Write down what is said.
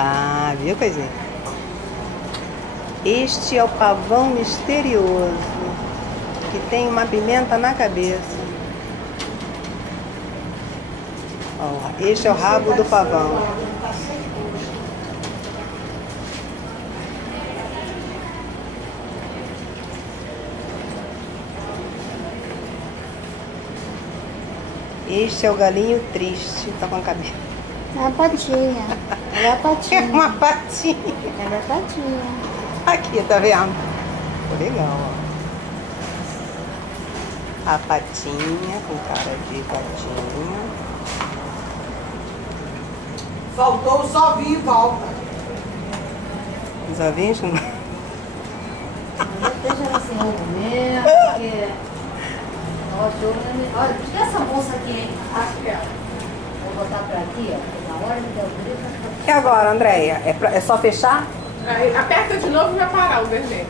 Ah, viu, coisinha? Este é o pavão misterioso, que tem uma pimenta na cabeça. Ó, este é o rabo do pavão. Este é o galinho triste, tá com a cabeça. É uma patinha. Ela é a patinha. É uma patinha. Ela é a patinha. Aqui, tá vendo? Ficou legal, ó. A patinha, com cara de patinha. Faltou os ovinhos em volta. Os ovinhos não... Deixa ela sem ovo mesmo, porque... Nossa, olha, tira essa moça aqui, hein? Acho que é. Vou botar pra aqui, ó. Na hora de dar o grito... E agora, Andréia? É só fechar? Aí, aperta de novo e vai parar o vermelho.